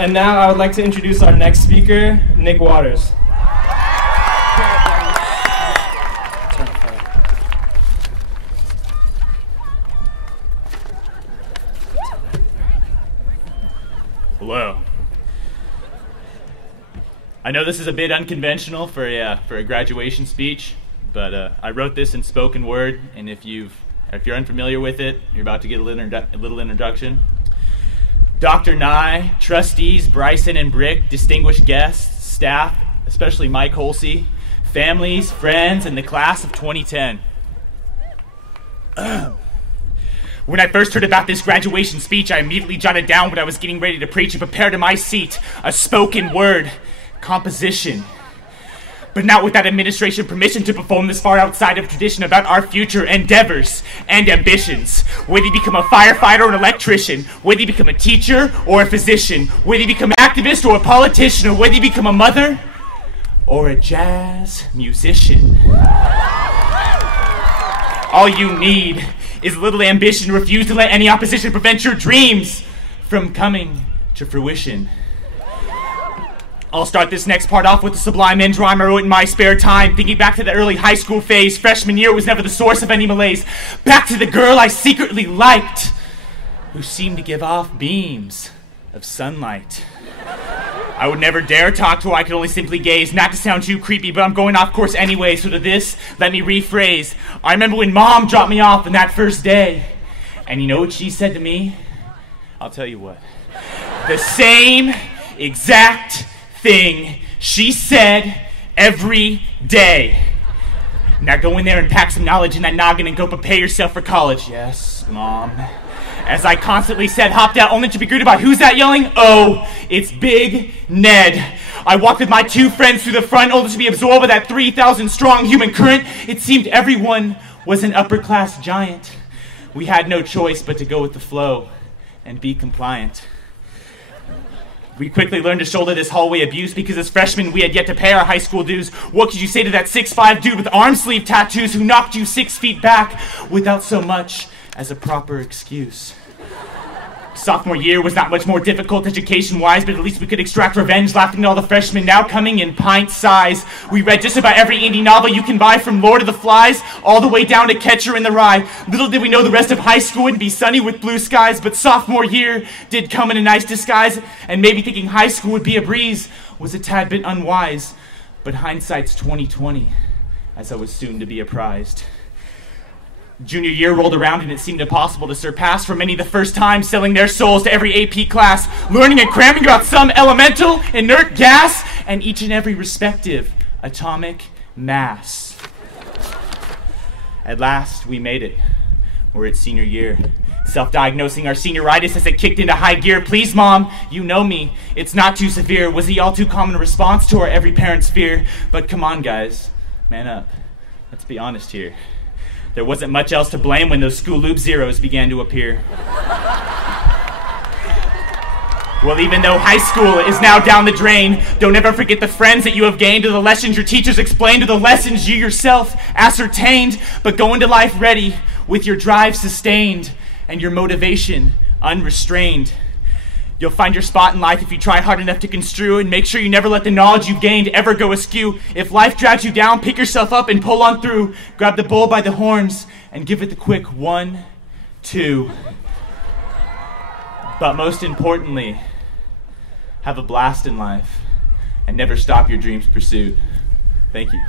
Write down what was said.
And now I would like to introduce our next speaker, Nick Waters. Hello. I know this is a bit unconventional for a graduation speech, but I wrote this in spoken word, and if you're unfamiliar with it, you're about to get a little introduction. Dr. Nye, trustees Bryson and Brick, distinguished guests, staff, especially Mike Holsey, families, friends, and the class of 2010. When I first heard about this graduation speech, I immediately jotted down what I was getting ready to preach and prepared in my seat a spoken word composition. But not without administration permission to perform this far outside of tradition about our future endeavors and ambitions. Whether you become a firefighter or an electrician, whether you become a teacher or a physician, whether you become an activist or a politician, or whether you become a mother or a jazz musician. All you need is a little ambition. Refuse to let any opposition prevent your dreams from coming to fruition. I'll start this next part off with a sublime end rhyme I wrote in my spare time, thinking back to the early high school phase. Freshman year was never the source of any malaise. Back to the girl I secretly liked, who seemed to give off beams of sunlight. I would never dare talk to her, I could only simply gaze. Not to sound too creepy, but I'm going off course anyway, so to this, let me rephrase. I remember when Mom dropped me off on that first day, and you know what she said to me? I'll tell you what. The same exact thing she said every day. Now go in there and pack some knowledge in that noggin and go prepare yourself for college. Yes, Mom. As I constantly said, hopped out only to be greeted by who's that yelling? Oh, it's Big Ned. I walked with my two friends through the front, only to be absorbed by that 3,000 strong human current. It seemed everyone was an upper class giant. We had no choice but to go with the flow and be compliant. We quickly learned to shoulder this hallway abuse because as freshmen we had yet to pay our high school dues. What could you say to that 6'5" dude with arm sleeve tattoos who knocked you 6 feet back without so much as a proper excuse? Sophomore year was not much more difficult education-wise, but at least we could extract revenge, laughing at all the freshmen now coming in pint size. We read just about every indie novel you can buy, from Lord of the Flies all the way down to Catcher in the Rye. Little did we know the rest of high school would be sunny with blue skies, but sophomore year did come in a nice disguise, and maybe thinking high school would be a breeze was a tad bit unwise. But hindsight's 20/20, as I was soon to be apprised. Junior year rolled around and it seemed impossible to surpass, for many the first time selling their souls to every AP class, learning and cramming about some elemental, inert gas, and each and every respective atomic mass. At last, we made it. We're at senior year, self-diagnosing our senioritis as it kicked into high gear. Please, Mom, you know me. It's not too severe. Was the all too common response to our every parent's fear. But come on, guys. Man up. Let's be honest here. There wasn't much else to blame when those school loop zeros began to appear. Well, even though high school is now down the drain, don't ever forget the friends that you have gained, or the lessons your teachers explained, or the lessons you yourself ascertained. But go into life ready, with your drive sustained, and your motivation unrestrained. You'll find your spot in life if you try hard enough to construe, and make sure you never let the knowledge you've gained ever go askew. If life drags you down, pick yourself up and pull on through. Grab the bull by the horns and give it the quick 1, 2. But most importantly, have a blast in life and never stop your dreams' pursuit. Thank you.